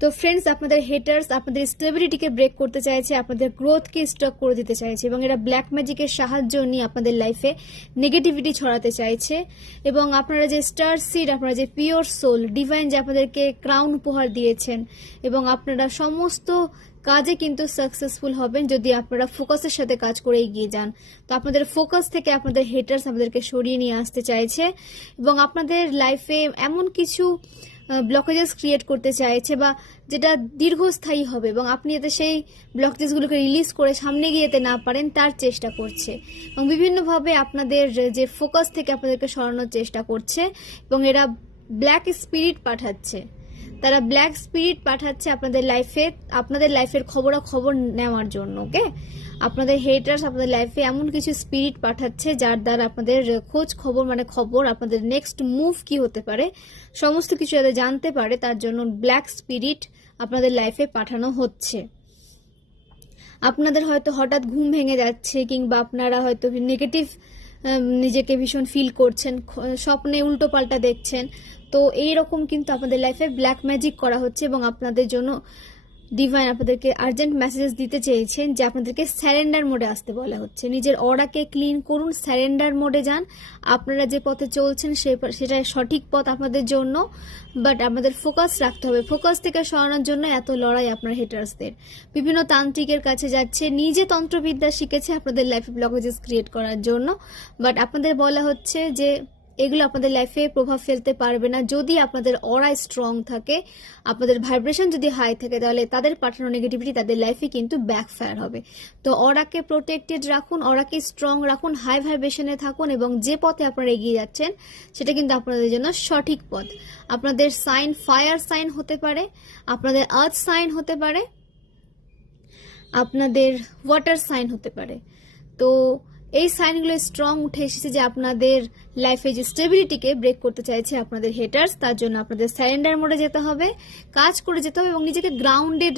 তো ফ্রেন্ডস, আপনাদের হেটার্স আপনাদের স্টেবিলিটিকে ব্রেক করতে চাইছে, আপনাদের গ্রোথকে স্টক করে দিতে চাইছে এবং এরা ব্ল্যাক ম্যাজিকের সাহায্য নিয়ে আপনাদের লাইফে নেগেটিভিটি ছড়াতে চাইছে। এবং আপনারা যে স্টার সিড, আপনারা যে পিওর সোল ডিভাইন যে আপনাদেরকে ক্রাউন উপহার দিয়েছেন এবং আপনারা সমস্ত কাজে কিন্তু সাকসেসফুল হবেন যদি আপনারা ফোকাসের সাথে কাজ করে এগিয়ে যান। তো আপনাদের ফোকাস থেকে আপনাদের হেটার্স আপনাদেরকে সরিয়ে নিয়ে আসতে চাইছে এবং আপনাদের লাইফে এমন কিছু ব্লকেজেস ক্রিয়েট করতে চাইছে বা যেটা দীর্ঘস্থায়ী হবে এবং আপনি যাতে সেই ব্লকেজগুলোকে রিলিজ করে সামনে গিয়ে যেতে না পারেন তার চেষ্টা করছে এবং বিভিন্নভাবে আপনাদের যে ফোকাস থেকে আপনাদেরকে সরানোর চেষ্টা করছে এবং এরা ব্ল্যাক স্পিরিট পাঠাচ্ছে। তারা ব্ল্যাক স্পিরিট পাঠাচ্ছে আপনাদের লাইফের খবরাখবর নেওয়ার জন্য। ওকে, আপনাদের হেটার্স আপনাদের লাইফে এমন কিছু স্পিরিট পাঠাচ্ছে যার দ্বারা আপনাদের খোঁজ খবর খবর আপনাদের নেক্সট মুভ কি হতে পারে সমস্ত কিছু যাতে জানতে পারে তার জন্য ব্ল্যাক স্পিরিট আপনাদের লাইফে পাঠানো হচ্ছে। আপনাদের হয়তো হঠাৎ ঘুম ভেঙে যাচ্ছে কিংবা আপনারা হয়তো নেগেটিভ নিজেকে ভীষণ ফিল করছেন, স্বপ্নে উল্টো পাল্টা দেখছেন। তো এইরকম কিন্তু আপনাদের লাইফে ব্ল্যাক ম্যাজিক করা হচ্ছে এবং আপনাদের জন্য ডিভাইন আপনাদেরকে আর্জেন্ট মেসেজেস দিতে চেয়েছেন যে আপনাদেরকে স্যারেন্ডার মোডে আসতে বলা হচ্ছে। নিজের অরাকে ক্লিন করুন, স্যারেন্ডার মোডে যান। আপনারা যে পথে চলছেন সেটা সঠিক পথ আপনাদের জন্য, বাট আমাদের ফোকাস রাখতে হবে। ফোকাস থেকে সরানোর জন্য এত লড়াই আপনার হেটার্সদের। বিভিন্ন তান্ত্রিকের কাছে যাচ্ছে, নিজে তন্ত্রবিদ্যা শিখেছে আপনাদের লাইফে ব্লকেজেস ক্রিয়েট করার জন্য, বাট আপনাদের বলা হচ্ছে যে এগুলো আপনাদের লাইফে প্রভাব ফেলতে পারবে না যদি আপনাদের অরা স্ট্রং থাকে, আপনাদের ভাইব্রেশন যদি হাই থাকে, তাহলে তাদের পাঠানো নেগেটিভিটি তাদের লাইফে কিন্তু ব্যাকফায়ার হবে। তো অরাকে প্রোটেক্টেড রাখুন, অরাকে স্ট্রং রাখুন, হাই ভাইব্রেশনে থাকুন এবং যে পথে আপনারা এগিয়ে যাচ্ছেন সেটা কিন্তু আপনাদের জন্য সঠিক পথ। আপনাদের সাইন ফায়ার সাইন হতে পারে, আপনাদের আর্থ সাইন হতে পারে, আপনাদের ওয়াটার সাইন হতে পারে। তো এই সাইনগুলো স্ট্রং উঠে এসেছে যে আপনাদের লাইফে যে স্টেবিলিটিকে ব্রেক করতে চাইছে আপনাদের হেটার্স, তার জন্য আপনাদের সারেন্ডার মোডে যেতে হবে, কাজ করে যেতে হবে এবং নিজেকে গ্রাউন্ডেড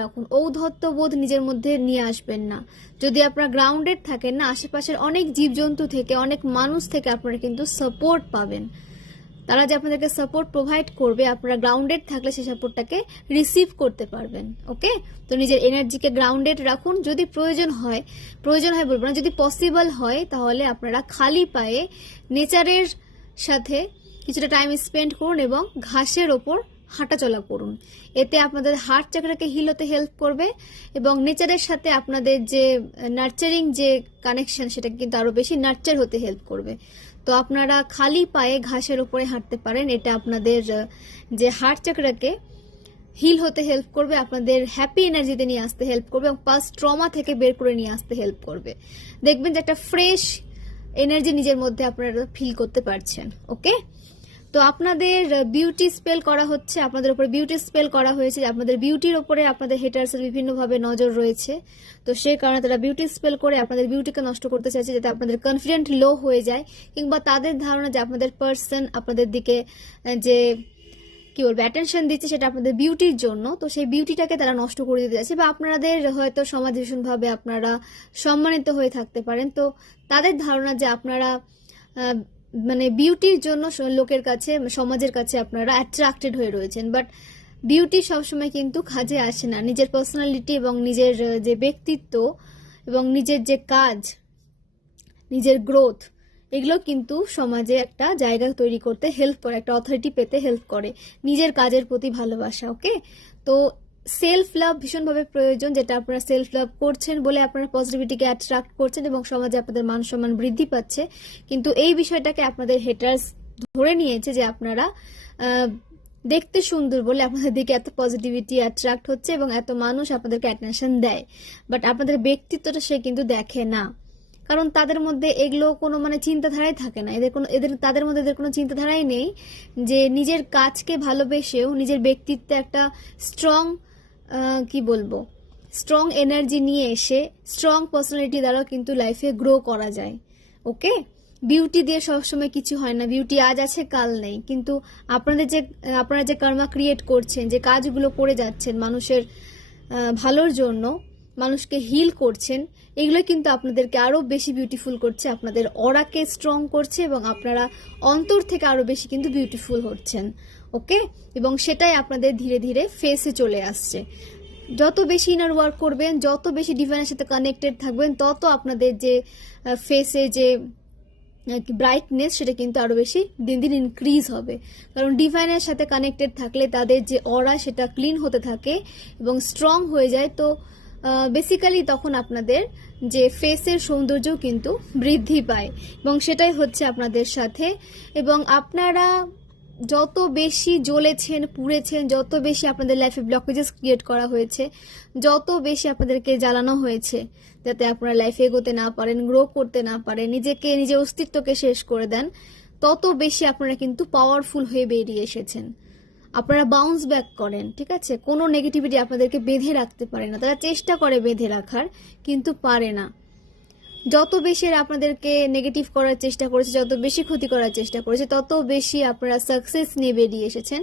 রাখুন। ঔদ্ধত্যবোধ নিজের মধ্যে নিয়ে আসবেন না। যদি আপনারা গ্রাউন্ডেড থাকেন না, আশেপাশের অনেক জীবজন্তু থেকে, অনেক মানুষ থেকে আপনারা কিন্তু সাপোর্ট পাবেন। তারা যে আপনাদেরকে সাপোর্ট প্রোভাইড করবে, আপনারা গ্রাউন্ডেড থাকলে সেই সাপোর্টটাকে রিসিভ করতে পারবেন। ওকে, তো নিজের এনার্জিকে গ্রাউন্ডেড রাখুন। যদি প্রয়োজন হয় বলবো না, যদি পসিবল হয় তাহলে আপনারা খালি পায়ে নেচারের সাথে কিছুটা টাইম স্পেন্ড করুন এবং ঘাসের ওপর হাঁটাচলা করুন। এতে আপনাদের হার্ট চাকরাকে হিল হতে হেল্প করবে এবং নেচারের সাথে আপনাদের যে নার্চারিং যে কানেকশন সেটা কিন্তু আরো বেশি নার্চার হতে হেল্প করবে। তো আপনারা খালি পায়ে ঘাসের উপরে হাঁটতে পারেন, এটা আপনাদের যে হার্ট চাকরাকে হিল হতে হেল্প করবে, আপনাদের হ্যাপি এনার্জিতে নিয়ে আসতে হেল্প করবে এবং পাস্ট ট্রমা থেকে বের করে নিয়ে আসতে হেল্প করবে। দেখবেন যে একটা ফ্রেশ এনার্জি নিজের মধ্যে আপনারা ফিল করতে পারছেন। ওকে, তো আপনাদের বিউটি স্পেল করা হচ্ছে, আপনাদের উপরে বিউটি স্পেল করা হয়েছে। আপনাদের বিউটির উপরে আপনাদের হেটার্সের বিভিন্নভাবে নজর রয়েছে, তো সেই কারণে তারা বিউটি স্পেল করে আপনাদের বিউটিকে নষ্ট করতে চাইছে, যাতে আপনাদের কনফিডেন্ট লো হয়ে যায় কিংবা তাদের ধারণা যে আপনাদের পার্সন আপনাদের দিকে যে কি বলবো অ্যাটেনশন দিচ্ছে সেটা আপনাদের বিউটির জন্য, তো সেই বিউটিটাকে তারা নষ্ট করে দিতে যাচ্ছে। বা আপনাদের হয়তো সমাজ ভীষণভাবে আপনারা সম্মানিত হয়ে থাকতে পারেন, তো তাদের ধারণা যে আপনারা বিউটির জন্য লোকের কাছে, সমাজের কাছে আপনারা অ্যাট্রাক্টেড হয়ে রয়েছেন, বাট বিউটি সবসময় কিন্তু কাজে আসে না। নিজের পার্সোনালিটি এবং নিজের যে ব্যক্তিত্ব এবং নিজের যে কাজ, নিজের গ্রোথ, এগুলো কিন্তু সমাজে একটা জায়গা তৈরি করতে হেল্প করে, একটা অথরিটি পেতে হেল্প করে, নিজের কাজের প্রতি ভালোবাসা। ওকে, তো সেলফ লাভ ভীষণভাবে প্রয়োজন, যেটা আপনারা সেলফ লাভ করছেন বলে আপনারা পজিটিভিটিকে অ্যাট্রাক্ট করছেন এবং সমাজে আপনাদের মান সম্মান বৃদ্ধি পাচ্ছে। কিন্তু এই বিষয়টাকে আপনাদের হেটার্স ধরে নিয়েছে যে আপনারা দেখতে সুন্দর বলে আপনাদের দিকে এত পজিটিভিটি অ্যাট্রাক্ট হচ্ছে এবং এত মানুষ আপনাদেরকে অ্যাটেনশন দেয়, বাট আপনাদের ব্যক্তিত্বটা সে কিন্তু দেখে না, কারণ তাদের মধ্যে এগুলো কোনো চিন্তাধারাই থাকে না। তাদের মধ্যে এদের কোনো চিন্তাধারাই নেই যে নিজের কাজকে ভালোবেসেও নিজের ব্যক্তিত্বে একটা স্ট্রং এনার্জি নিয়ে এসে স্ট্রং পার্সোনালিটি দ্বারাও কিন্তু লাইফে গ্রো করা যায়। ওকে, বিউটি দিয়ে সবসময় কিছু হয় না, বিউটি আজ আছে কাল নেই, কিন্তু আপনারা যে কর্মা ক্রিয়েট করছেন, যে কাজগুলো করে যাচ্ছেন মানুষের ভালোর জন্য, মানুষকে হিল করছেন, এগুলো কিন্তু আপনাদেরকে আরো বেশি বিউটিফুল করছে, আপনাদের অরাকে স্ট্রং করছে এবং আপনারা অন্তর থেকে আরো বেশি কিন্তু বিউটিফুল হচ্ছেন। ওকে, এবং সেটাই আপনাদের ধীরে ধীরে ফেসে চলে আসছে। যত বেশি ইনার ওয়ার্ক করবেন, যত বেশি ডিভাইনের সাথে কানেক্টেড থাকবেন, তত আপনাদের যে ফেসে যে ব্রাইটনেস সেটা কিন্তু আরো বেশি দিন দিন ইনক্রিজ হবে। কারণ ডিভাইনের সাথে কানেক্টেড থাকলে তাদের যে অরা সেটা ক্লিন হতে থাকে এবং স্ট্রং হয়ে যায়। তো বেসিক্যালি তখন আপনাদের যে ফেসের সৌন্দর্য কিন্তু বৃদ্ধি পায়, এবং সেটাই হচ্ছে আপনাদের সাথে। এবং আপনারা যত বেশি জ্বলেছেন, পুড়েছেন, যত বেশি আপনাদের লাইফে ব্লকেজেস ক্রিয়েট করা হয়েছে, যত বেশি আপনাদেরকে জ্বালানো হয়েছে যাতে আপনারা লাইফে এগোতে না পারেন, গ্রো করতে না পারেন, নিজের অস্তিত্বকে শেষ করে দেন, তত বেশি আপনারা কিন্তু পাওয়ারফুল হয়ে বেরিয়ে এসেছেন। আপনারা বাউন্স ব্যাক করেন, ঠিক আছে? কোনো নেগেটিভিটি আপনাদেরকে বেঁধে রাখতে পারে না। তারা চেষ্টা করে বেঁধে রাখার, কিন্তু পারে না। যত বেশি এরা আপনাদেরকে নেগেটিভ করার চেষ্টা করেছে, যত বেশি ক্ষতি করার চেষ্টা করেছে, তত বেশি আপনারা সাকসেস নিয়ে বেরিয়ে এসেছেন,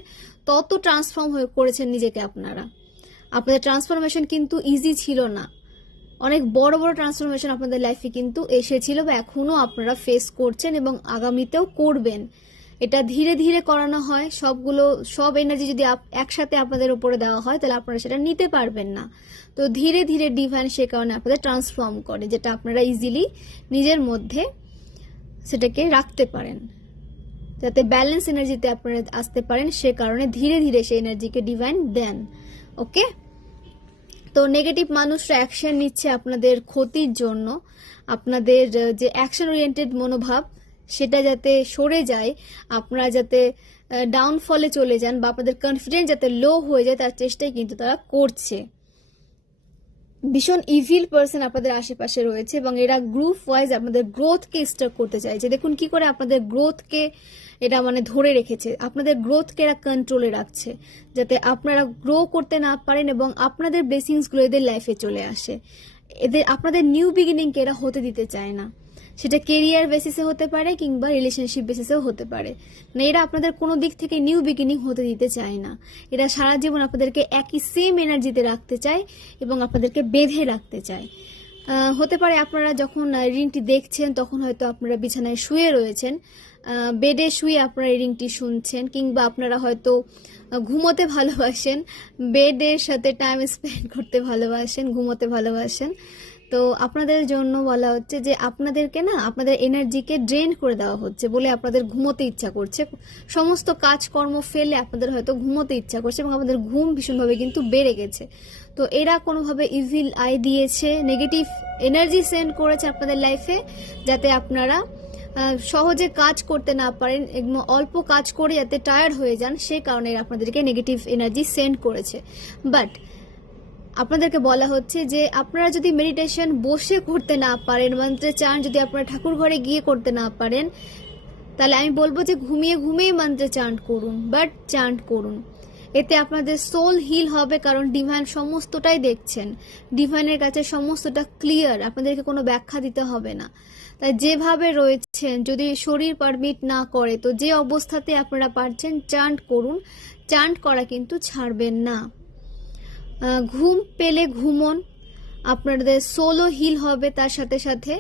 তত ট্রান্সফর্ম হয়ে করেছেন নিজেকে আপনারা। আপনাদের ট্রান্সফরমেশন কিন্তু ইজি ছিল না। অনেক বড় বড় ট্রান্সফরমেশন আপনাদের লাইফে কিন্তু এসেছিল বা এখনো আপনারা ফেস করছেন এবং আগামীতেও করবেন। এটা ধীরে ধীরে করানো হয়। সব এনার্জি যদি একসাথে আপনাদের উপরে দেওয়া হয় তাহলে আপনারা সেটা নিতে পারবেন না। তো ধীরে ধীরে ডিভাইন সে কারণে আপনাদের ট্রান্সফর্ম করে, যেটা আপনারা ইজিলি নিজের মধ্যে সেটাকে রাখতে পারেন, যাতে ব্যালেন্স এনার্জিতে আপনারা আসতে পারেন। সে কারণে ধীরে ধীরে সেই এনার্জিকে ডিভাইন দেন। ওকে, তো নেগেটিভ মানুষরা অ্যাকশন নিচ্ছে আপনাদের ক্ষতির জন্য। আপনাদের যে অ্যাকশন ওরিয়েন্টেড মনোভাব সেটা যাতে সরে যায়, আপনারা যাতে ডাউনফলে চলে যান বা আপনাদের কনফিডেন্স যাতে লো হয়ে যায়, তার চেষ্টাই কিন্তু তারা করছে। ভীষণ ইভিল পার্সন আপনাদের আশেপাশে রয়েছে এবং এরা গ্রুপ ওয়াইজ আপনাদের গ্রোথকে স্টপ করতে চাইছে। দেখুন কি করে আপনাদের গ্রোথকে এটা ধরে রেখেছে, আপনাদের গ্রোথকে এরা কন্ট্রোলে রাখছে, যাতে আপনারা গ্রো করতে না পারেন এবং আপনাদের ব্লেসিংসগুলো এদের লাইফে চলে আসে। আপনাদের নিউ বিগিনিংকে এরা হতে দিতে চায় না। সেটা কেরিয়ার বেসিসে হতে পারে কিংবা রিলেশনশিপ বেসিসেও হতে পারে। এরা আপনাদের কোনো দিক থেকে নিউ বিগিনিং হতে দিতে চায় না। এরা সারা জীবন আপনাদেরকে একই সেম এনার্জিতে রাখতে চায় এবং আপনাদেরকে বেঁধে রাখতে চায়। হতে পারে আপনারা যখন রিডিংটি দেখছেন তখন হয়তো আপনারা বিছানায় শুয়ে রয়েছেন, বেডে শুয়ে আপনারা রিডিংটি শুনছেন, কিংবা আপনারা হয়তো ঘুমোতে ভালোবাসেন, বেডের সাথে টাইম স্পেন্ড করতে ভালোবাসেন, ঘুমোতে ভালোবাসেন। তো আপনাদের জন্য বলা হচ্ছে যে আপনাদেরকে না আপনাদের এনার্জিকে ড্রেন করে দেওয়া হচ্ছে বলে আপনাদের ঘুমোতে ইচ্ছা করছে। সমস্ত কাজকর্ম ফেলে আপনাদের হয়তো ঘুমোতে ইচ্ছা করছে এবং আপনাদের ঘুম ভীষণভাবে কিন্তু বেড়ে গেছে। তো এরা কোনোভাবে ইভিল আই দিয়েছে, নেগেটিভ এনার্জি সেন্ড করেছে আপনাদের লাইফে, যাতে আপনারা সহজে কাজ করতে না পারেন, অল্প কাজ করে যাতে টায়ার্ড হয়ে যান, সেই কারণে আপনাদেরকে নেগেটিভ এনার্জি সেন্ড করেছে। বাট আপনাদেরকে বলা হচ্ছে যে আপনারা যদি মেডিটেশন বসে করতে না পারেন, মন্ত্রে চান যদি আপনারা ঠাকুর ঘরে গিয়ে করতে না পারেন, তাহলে আমি বলবো যে ঘুমিয়ে ঘুমিয়ে মন্ত্রে চান্ট করুন, বাট চান্ট করুন। এতে আপনাদের সোল হিল হবে, কারণ ডিভাইন সমস্তটাই দেখছেন, ডিভাইনের কাছে সমস্তটা ক্লিয়ার, আপনাদেরকে কোনো ব্যাখ্যা দিতে হবে না। তাই যেভাবে রয়েছেন, যদি শরীর পারমিট না করে তো যে অবস্থাতে আপনারা পারছেন চান্ট করুন। চান্ট করা কিন্তু ছাড়বেন না। ঘুম পেলে ঘুমন, আপনাদের সোলও হিল হবে তার সাথে সাথে।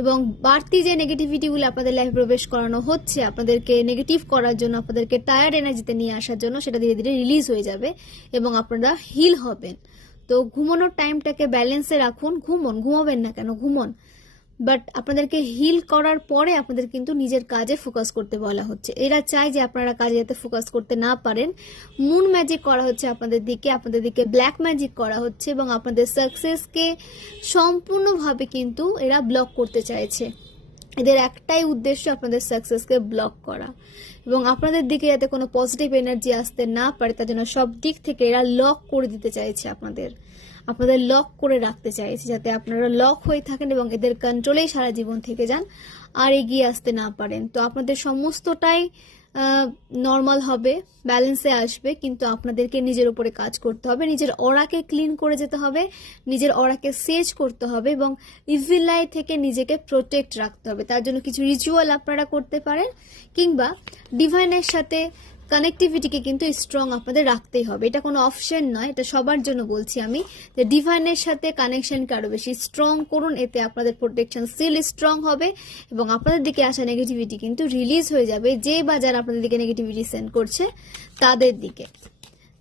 এবং বাড়তি যে নেগেটিভিটিগুলো আপনাদের লাইফে প্রবেশ করানো হচ্ছে আপনাদেরকে নেগেটিভ করার জন্য, আপনাদেরকে টায়ার্ড এনার্জিতে নিয়ে আসার জন্য, সেটা ধীরে ধীরে রিলিজ হয়ে যাবে এবং আপনারা হিল হবেন। তো ঘুমানোর টাইমটাকে ব্যালেন্সে রাখুন। ঘুমাবেন না কেন, ঘুমন, বাট আপনাদেরকে হিল করার পরে আপনাদের কিন্তু নিজের কাজে ফোকাস করতে বলা হচ্ছে। এরা চায় যে আপনারা কাজে যাতে ফোকাস করতে না পারেন। মুন ম্যাজিক করা হচ্ছে আপনাদের দিকে ব্ল্যাক ম্যাজিক করা হচ্ছে এবং আপনাদের সাকসেসকে সম্পূর্ণভাবে কিন্তু এরা ব্লক করতে চাইছে। এদের একটাই উদ্দেশ্য আপনাদের সাকসেসকে ব্লক করা এবং আপনাদের দিকে যাতে কোনো পজিটিভ এনার্জি আসতে না পারে তার জন্য সব দিক থেকে এরা লক করে দিতে চাইছে, আপনাদের লক করে রাখতে চাইছে, যাতে আপনারা লক হয়ে থাকেন এবং এদের কন্ট্রোলেই সারা জীবন থেকে যান আর এগিয়ে আসতে না পারেন। তো আপনাদের সমস্তটাই নর্মাল হবে, ব্যালেন্সে আসবে, কিন্তু আপনাদেরকে নিজের উপরে কাজ করতে হবে, নিজের অরাকে ক্লিন করে যেতে হবে, নিজের অরাকে সেজ করতে হবে এবং ইভিল আই থেকে নিজেকে প্রোটেক্ট রাখতে হবে। তার জন্য কিছু রিচুয়াল আপনারা করতে পারেন কিংবা ডিভাইনের সাথে কানেক্টিভিটিকে কিন্তু স্ট্রং আপনাদের রাখতেই হবে, এটা কোনো অপশন নয়, এটা সবার জন্য বলছি আমি, যে ডিভাইনের সাথে কানেকশনকে আরো বেশি স্ট্রং করুন, এতে আপনাদের প্রোটেকশন সিল স্ট্রং হবে এবং আপনাদের দিকে আসা নেগেটিভিটি কিন্তু রিলিজ হয়ে যাবে, যে বা যারা আপনাদের দিকে নেগেটিভিটি সেন্ড করছে তাদের দিকে।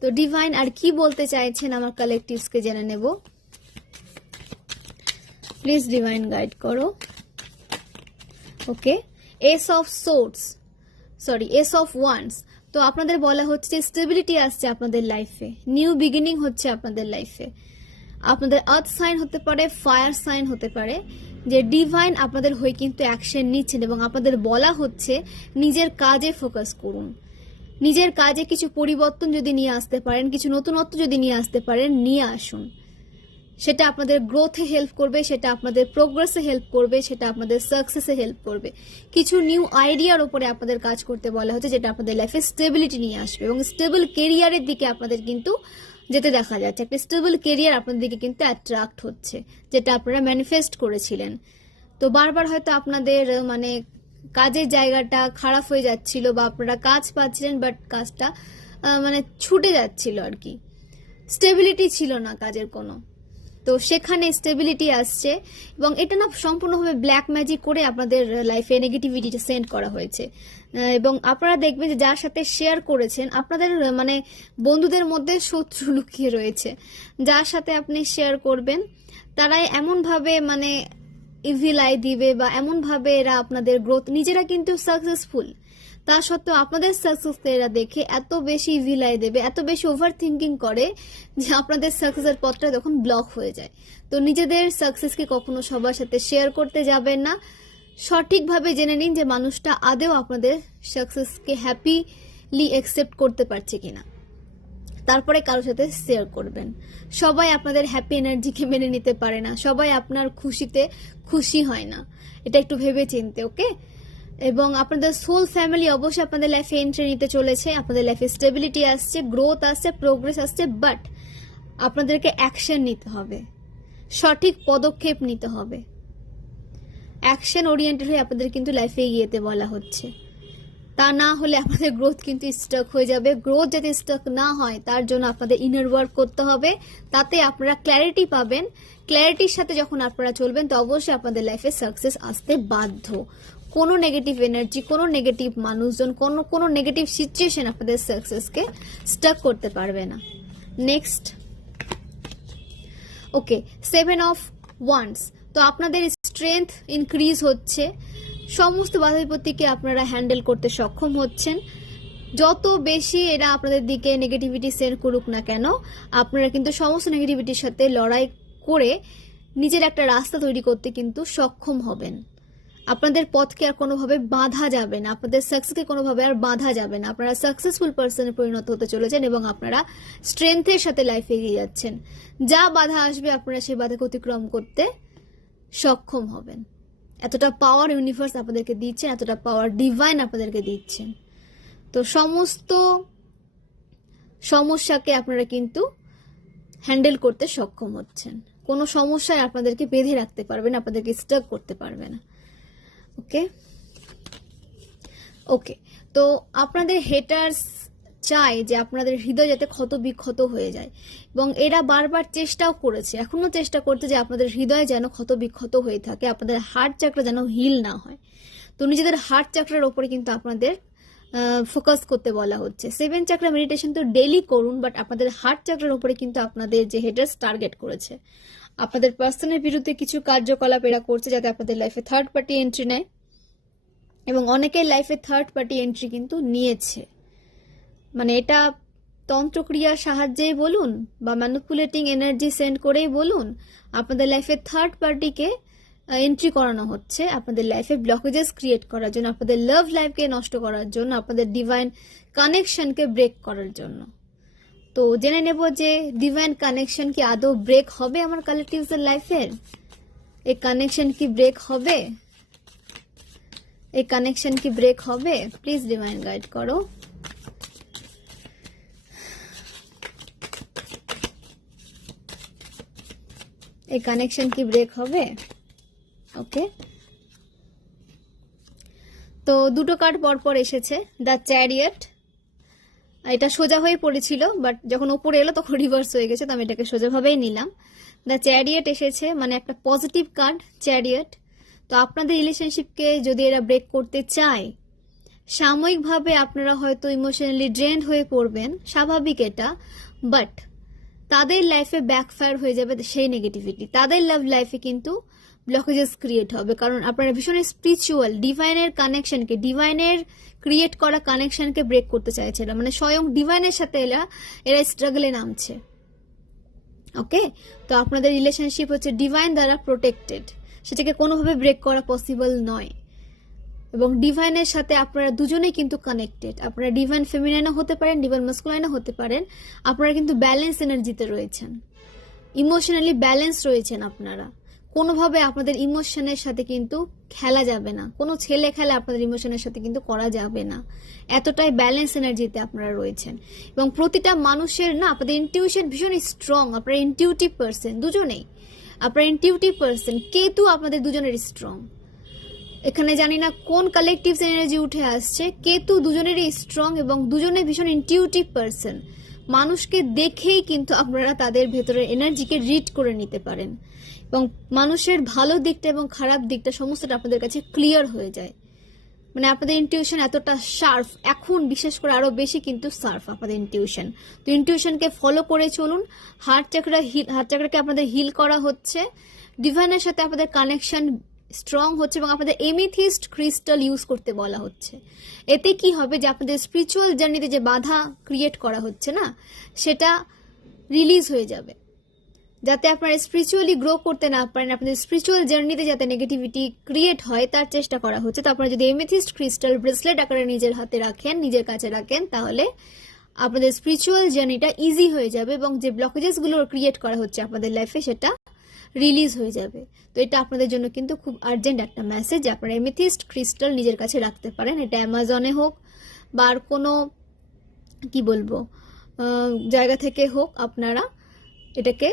তো ডিভাইন আর কি বলতে চাইছেন আমার কালেকটিভসকে জেনে নেব। প্লিজ ডিভাইন গাইড করো। Okay, ace of swords, sorry ace of wands. তো আপনাদের বলা হচ্ছে যে স্টেবিলিটি আসছে আপনাদের লাইফে, নিউ বিগিনিং হচ্ছে আপনাদের লাইফে। আপনাদের আর্থ সাইন হতে পারে, ফায়ার সাইন হতে পারে, যে ডিভাইন আপনাদের হয়ে কিন্তু অ্যাকশন নিচ্ছেন এবং আপনাদের বলা হচ্ছে নিজের কাজে ফোকাস করুন, নিজের কাজে কিছু পরিবর্তন যদি নিয়ে আসতে পারেন, কিছু নতুনত্ব যদি নিয়ে আসতে পারেন, নিয়ে আসুন। সেটা আপনাদের গ্রোথে হেল্প করবে, সেটা আপনাদের প্রোগ্রেসে হেল্প করবে, সেটা আপনাদের সাকসেসে হেল্প করবে। কিছু নিউ আইডিয়ার উপরে আপনাদের কাজ করতে বলা হচ্ছে, যেটা আপনাদের লাইফে স্টেবিলিটি নিয়ে আসবে এবং স্টেবল কেরিয়ারের দিকে আপনাদের কিন্তু যেতে দেখা যাচ্ছে। একটা স্টেবল কেরিয়ার আপনাদের দিকে কিন্তু অ্যাট্রাক্ট হচ্ছে, যেটা আপনারা ম্যানিফেস্ট করেছিলেন। তো বারবার হয়তো আপনাদের মানে কাজের জায়গাটা খারাপ হয়ে যাচ্ছিল বা আপনারা কাজ পাচ্ছিলেন বাট কাজটা মানে ছুটে যাচ্ছিল আর কি, স্টেবিলিটি ছিল না কাজের কোনো। তো সেখানে স্টেবিলিটি আসছে এবং এটা না সম্পূর্ণভাবে ব্ল্যাক ম্যাজিক করে আপনাদের লাইফে নেগেটিভিটিটা সেন্ড করা হয়েছে। এবং আপনারা দেখবেন যে যার সাথে শেয়ার করেছেন, আপনাদের মানে বন্ধুদের মধ্যে শত্রু লুকিয়ে রয়েছে। যার সাথে আপনি শেয়ার করবেন তারাই এমনভাবে মানে ইভিল আই দিবে বা এমনভাবে এরা আপনাদের গ্রোথ, নিজেরা কিন্তু সাকসেসফুল, তা সত্ত্বেও আপনাদের সাকসেসকে এরা দেখে এত বেশি ভিলাই দেবে, এত বেশি ওভার থিঙ্কিং করে যে আপনাদের সাকসেসের পথটা তখন ব্লক হয়ে যায়। তো নিজেদের সাকসেসকে কখনো সবার সাথে শেয়ার করতে যাবেন না, সঠিকভাবে জেনে নিন যে মানুষটা আদেও আপনাদের সাকসেসকে হ্যাপিলি অ্যাকসেপ্ট করতে পারছে কিনা, তারপরে কারোর সাথে শেয়ার করবেন। সবাই আপনাদের হ্যাপি এনার্জিকে মেনে নিতে পারে না, সবাই আপনার খুশিতে খুশি হয় না, এটা একটু ভেবে চিনতে। ওকে, এবং আপনাদের সোল ফ্যামিলি অবশ্যই আপনাদের লাইফে এন্ট্রি নিতে চলেছে, আপনাদের লাইফে স্টেবিলিটি আসছে, গ্রোথ আসছে, প্রোগ্রেস আসছে, বাট আপনাদেরকে অ্যাকশন নিতে হবে, সঠিক পদক্ষেপ নিতে হবে। অ্যাকশন ওরিয়েন্টেড হয়ে আপনাদের কিন্তু লাইফে এগিয়ে যেতে বলা হচ্ছে, তা না হলে আপনাদের গ্রোথ কিন্তু স্টাক হয়ে যাবে। গ্রোথ যাতে স্টাক না হয় তার জন্য আপনাদের ইনার ওয়ার্ক করতে হবে, তাতে আপনারা ক্ল্যারিটি পাবেন। ক্ল্যারিটির সাথে যখন আপনারা চলবেন তো অবশ্যই আপনাদের লাইফে সাকসেস আসতে বাধ্য। কোনো নেগেটিভ এনার্জি, কোনো নেগেটিভ মানুষজন, কোনো নেগেটিভ সিচুয়েশন আপনাদের সাকসেসকে স্টাক করতে পারবে না। Next, okay, 7 of wands. তো আপনাদের স্ট্রেংথ ইনক্রিজ হচ্ছে, সমস্ত বাধা বিপত্তিকে আপনারা হ্যান্ডেল করতে সক্ষম হচ্ছেন। যত বেশি এরা আপনাদের দিকে নেগেটিভিটি সেন্ড করুক না কেন, আপনারা কিন্তু সমস্ত নেগেটিভিটির সাথে লড়াই করে নিজের একটা রাস্তা তৈরি করতে কিন্তু সক্ষম হবেন। আপনাদের পথকে আর কোনোভাবে বাঁধা যাবে না, আপনাদের সাকসেসকে কোনোভাবে আর বাঁধা যাবে না। আপনারা সাকসেসফুল পার্সনে পরিণত হতে চলেছেন এবং আপনারা স্ট্রেংথের সাথে লাইফে এগিয়ে যাচ্ছেন। যা বাধা আসবে আপনারা সেই বাধাকে অতিক্রম করতে সক্ষম হবেন। এতটা পাওয়ার ইউনিভার্স আপনাদেরকে দিচ্ছেন, এতটা পাওয়ার ডিভাইন আপনাদেরকে দিচ্ছেন। তো সমস্ত সমস্যাকে আপনারা কিন্তু হ্যান্ডেল করতে সক্ষম হচ্ছেন। কোনো সমস্যায় আপনাদেরকে বেঁধে রাখতে পারবে না, আপনাদেরকে স্টাক করতে পারবে না। ওকে ওকে, তো আপনাদের হেটার্স চায় যে আপনাদের হৃদয় যাতে ক্ষত বিক্ষত হয়ে যায় এবং এরা বারবার চেষ্টাও করেছে, এখনো চেষ্টা করছে যে আপনাদের হৃদয় যেন ক্ষত বিক্ষত হয়ে থাকে, আপনাদের হার্ট চাকরা যেন হিল না হয়। তো নিজেদের হার্ট চাকরার ওপরে কিন্তু আপনাদের ফোকাস করতে বলা হচ্ছে। 7 চাকরা মেডিটেশন তো ডেইলি করুন, বাট আপনাদের হার্ট চাকরার উপরে কিন্তু আপনাদের যে হেটার্স টার্গেট করেছে। আপনাদের পার্সনের বিরুদ্ধে কিছু কার্যকলাপ এরা করছে যাতে আপনাদের লাইফে থার্ড পার্টি এন্ট্রি নেয় এবং অনেকের লাইফে থার্ড পার্টি এন্ট্রি কিন্তু নিয়েছে। মানে এটা তন্ত্রক্রিয়ার সাহায্যেই বলুন বা ম্যানিপুলেটিং এনার্জি সেন্ড করেই বলুন, আপনাদের লাইফে থার্ড পার্টিকে এন্ট্রি করানো হচ্ছে আপনাদের লাইফে ব্লকেজেস ক্রিয়েট করার জন্য, আপনাদের লাভ লাইফকে নষ্ট করার জন্য, আপনাদের ডিভাইন কানেকশনকে ব্রেক করার জন্য। তো জেনে নেব যে ডিভাইন কানেকশন কি আদৌ ব্রেক হবে আমার কালেকটিভসের লাইফের? এই কানেকশন কি ব্রেক হবে? এই কানেকশন কি ব্রেক হবে? প্লিজ ডিভাইন গাইড করো। এই কানেকশন কি ব্রেক হবে? ওকে, তো দুটো কার্ড পরপর এসেছে, দ্য চ্যারিয়ট এটা সোজা হয়ে পড়েছিল, বাট যখন ওপরে এলো তখন রিভার্স হয়ে গেছে, তো আমি এটাকে সোজাভাবেই নিলাম। দ্য চ্যারিয়েট এসেছে, মানে একটা পজিটিভ কার্ড চ্যারিয়েট। তো আপনাদের রিলেশনশিপকে যদি এরা ব্রেক করতে চায়, সাময়িকভাবে আপনারা হয়তো ইমোশনালি ড্রেন্ড হয়ে পড়বেন, স্বাভাবিক এটা, বাট তাদের লাইফে ব্যাকফায়ার হয়ে যাবে সেই নেগেটিভিটি, তাদের লাভ লাইফে কিন্তু ব্লকেজেস ক্রিয়েট হবে, কারণ আপনারা ভীষণ স্পিরিচুয়াল, ডিভাইনের কানেকশনকে, ডিভাইনের ক্রিয়েট করা কানেকশনকে ব্রেক করতে চাইছে, মানে স্বয়ং ডিভাইনের সাথে এরা স্ট্রাগলে নামছে। ওকে, তো আপনাদের রিলেশনশিপ হচ্ছে ডিভাইন দ্বারা প্রোটেক্টেড, সেটাকে কোনোভাবে ব্রেক করা পসিবল নয়। এবং ডিভাইনের সাথে আপনারা দুজনেই কিন্তু কানেক্টেড, আপনারা ডিভাইন ফেমিনাইনও হতে পারেন, ডিভাইন মাস্কুলাইনও হতে পারেন, আপনারা কিন্তু ব্যালেন্স এনার্জিতে রয়েছেন, ইমোশনালি ব্যালেন্স রয়েছেন আপনারা। কোনোভাবে আপনাদের ইমোশনের সাথে কিন্তু খেলা যাবে না, কোনো ছেলে খেলা আপনাদের ইমোশনের সাথে কিন্তু করা যাবে না, এতটাই ব্যালেন্স এনার্জিতে আপনারা রয়েছেন। এবং প্রতিটা মানুষের না আপনাদের ইনটিউশন ভীষণ স্ট্রং, আপনারা ইনটিউটিভ পার্সন দুজনেই, আপনারা ইনটিউটিভ পার্সন, কেতু আপনাদের দুজনের স্ট্রং। এখানে জানি না কোন কালেকটিভ এনার্জি উঠে আসছে, কেতু দুজনেরই স্ট্রং এবং দুজনে ভীষণ ইনটিউটিভ পার্সন। মানুষকে দেখেই কিন্তু আপনারা তাদের ভেতরের এনার্জিকে রিড করে নিতে পারেন এবং মানুষের ভালো দিকটা এবং খারাপ দিকটা সমস্তটা আপনাদের কাছে ক্লিয়ার হয়ে যায়। মানে আপনাদের ইনটিউশন এতটা শার্প, এখন বিশেষ করে আরো বেশি কিন্তু শার্প আপনাদের ইনটিউশন। তো ইনটিউশনকে ফলো করে চলুন। হার্ট চাকরাকে আপনাদের হিল করা হচ্ছে, ডিভাইনের সাথে আপনাদের কানেকশন স্ট্রং হচ্ছে এবং আপনাদের এমিথিস্ট ক্রিস্টাল ইউজ করতে বলা হচ্ছে। এতে কি হবে যে আপনাদের স্পিরিচুয়াল জার্নিতে যে বাধা ক্রিয়েট করা হচ্ছে না, সেটা রিলিজ হয়ে যাবে, যাতে আপনারা স্পিরিচুয়ালি গ্রো করতে না পারেন, আপনাদের স্পিরিচুয়াল জার্নিতে যাতে নেগেটিভিটি ক্রিয়েট হয় তার চেষ্টা করা হচ্ছে। তো আপনারা যদি এমিথিস্ট ক্রিস্টাল ব্রেসলেট আকারে নিজের হাতে রাখেন, নিজের কাছে রাখেন, তাহলে আপনাদের স্পিরিচুয়াল জার্নিটা ইজি হয়ে যাবে এবং যে ব্লকেজেসগুলো ক্রিয়েট করা হচ্ছে আপনাদের লাইফে সেটা রিলিজ হয়ে যাবে। তো এটা আপনাদের জন্য কিন্তু খুব আর্জেন্ট একটা মেসেজ, আপনারা এমিথিস্ট ক্রিস্টাল নিজের কাছে রাখতে পারেন। এটা অ্যামাজনে হোক বা আর কোনো কি বলবো জায়গা থেকে হোক, আপনারা এটাকে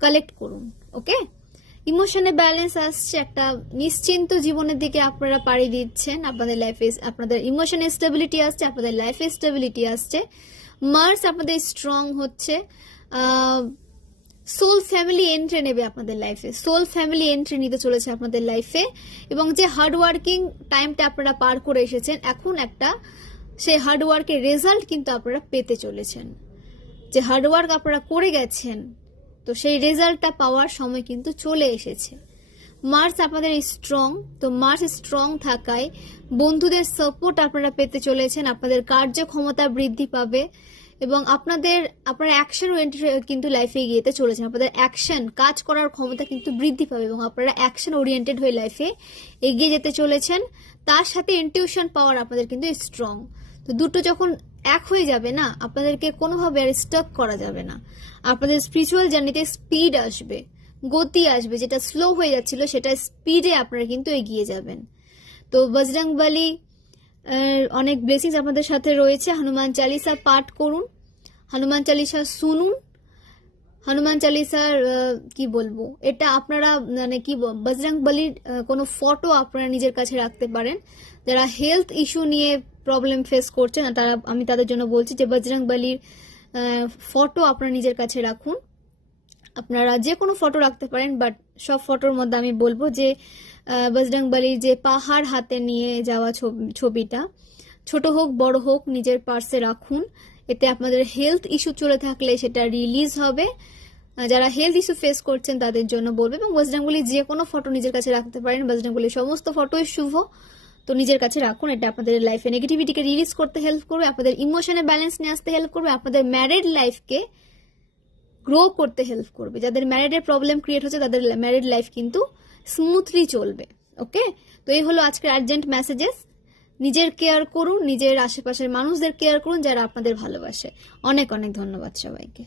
কালেক্ট করুন। ওকে, ইমোশনে ব্যালেন্স আসছে, একটা নিশ্চিন্ত জীবনের দিকে আপনারা পাড়ি দিচ্ছেন, আপনাদের লাইফে আপনাদের ইমোশনে স্টেবিলিটি আসছে, আপনাদের লাইফে স্টেবিলিটি আসছে, মার্স আপনাদের স্ট্রং হচ্ছে, সোল ফ্যামিলি এন্ট্রি নেবে আপনাদের লাইফে, সোল ফ্যামিলি এন্ট্রি নিতে চলেছে আপনাদের লাইফে। এবং যে হার্ডওয়ার্কিং টাইমটা আপনারা পার করে এসেছেন, এখন একটা সেই হার্ডওয়ার্কের রেজাল্ট কিন্তু আপনারা পেতে চলেছেন। যে হার্ডওয়ার্ক আপনারা করে গেছেন, তো সেই রেজাল্টটা পাওয়ার সময় কিন্তু চলে এসেছে। মার্স আপনাদের স্ট্রং, তো মার্স স্ট্রং থাকায় বন্ধুদের সাপোর্ট আপনারা পেতে চলেছেন, আপনাদের কার্যক্ষমতা বৃদ্ধি পাবে এবং আপনার অ্যাকশন ওরিয়েন্টেড কিন্তু লাইফে এগিয়ে যেতে চলেছেন, আপনাদের অ্যাকশন কাজ করার ক্ষমতা কিন্তু বৃদ্ধি পাবে এবং আপনারা অ্যাকশন ওরিয়েন্টেড হয়ে লাইফে এগিয়ে যেতে চলেছেন। তার সাথে ইনটিউশন পাওয়ার আপনাদের কিন্তু স্ট্রং। তো দুটো যখন এক হয়ে যাবে না, আপনাদেরকে কোনোভাবে আর স্টক করা যাবে না, আপনাদের স্পিরিচুয়াল জার্নিতে স্পিড আসবে, গতি আসবে, যেটা স্লো হয়ে যাচ্ছিল সেটা স্পিডে আপনারা কিন্তু এগিয়ে যাবেন। তো বজরংবলী অনেক ব্লেসিংস আপনাদের সাথে রয়েছে। হনুমান চালিসা পাঠ করুন, হনুমান চালিসা শুনুন, হনুমান চালিসার কি বলবো, এটা আপনারা মানে কি বজরংবলীর কোনো ফটো আপনারা নিজের কাছে রাখতে পারেন। যারা হেলথ ইস্যু নিয়ে প্রবলেম ফেস করছেন আমি তাদের জন্য বলছি যে বজরংবলীর ফটো আপনারা নিজের কাছে রাখুন। আপনারা যে কোনো ফটো রাখতে পারেন, বাট সব ফটোর মধ্যে আমি বলবো যে বজরংবলীর যে পাহাড় হাতে নিয়ে যাওয়া ছবিটা, ছোট হোক বড় হোক, নিজের পার্সে রাখুন। এতে আপনাদের হেলথ ইস্যু চলে থাকলে সেটা রিলিজ হবে। যারা হেলথ ইস্যু ফেস করছেন তাদের জন্য বলবো। এবং বজরংবলীর যে কোনো ফটো নিজের কাছে রাখতে পারেন, বজরংবলীর সমস্ত ফটোই শুভ, তো নিজের কাছে রাখুন। এটা আপনাদের লাইফে নেগেটিভিটিকে রিলিজ করতে হেল্প করবে, আপনাদের ইমোশনে ব্যালেন্স নিয়ে আসতে হেল্প করবে, আপনাদের ম্যারিড লাইফকে গ্রো করতে হেল্প করবে। যাদের ম্যারিডের প্রবলেম ক্রিয়েট হচ্ছে তাদের ম্যারিড লাইফ কিন্তু স্মুথলি চলবে। ওকে, তো এই হলো আজকের আর্জেন্ট মেসেজেস। নিজের কেয়ার করুন, নিজের আশেপাশের মানুষদের কেয়ার করুন যারা আপনাদের ভালোবাসে। অনেক অনেক ধন্যবাদ সবাইকে।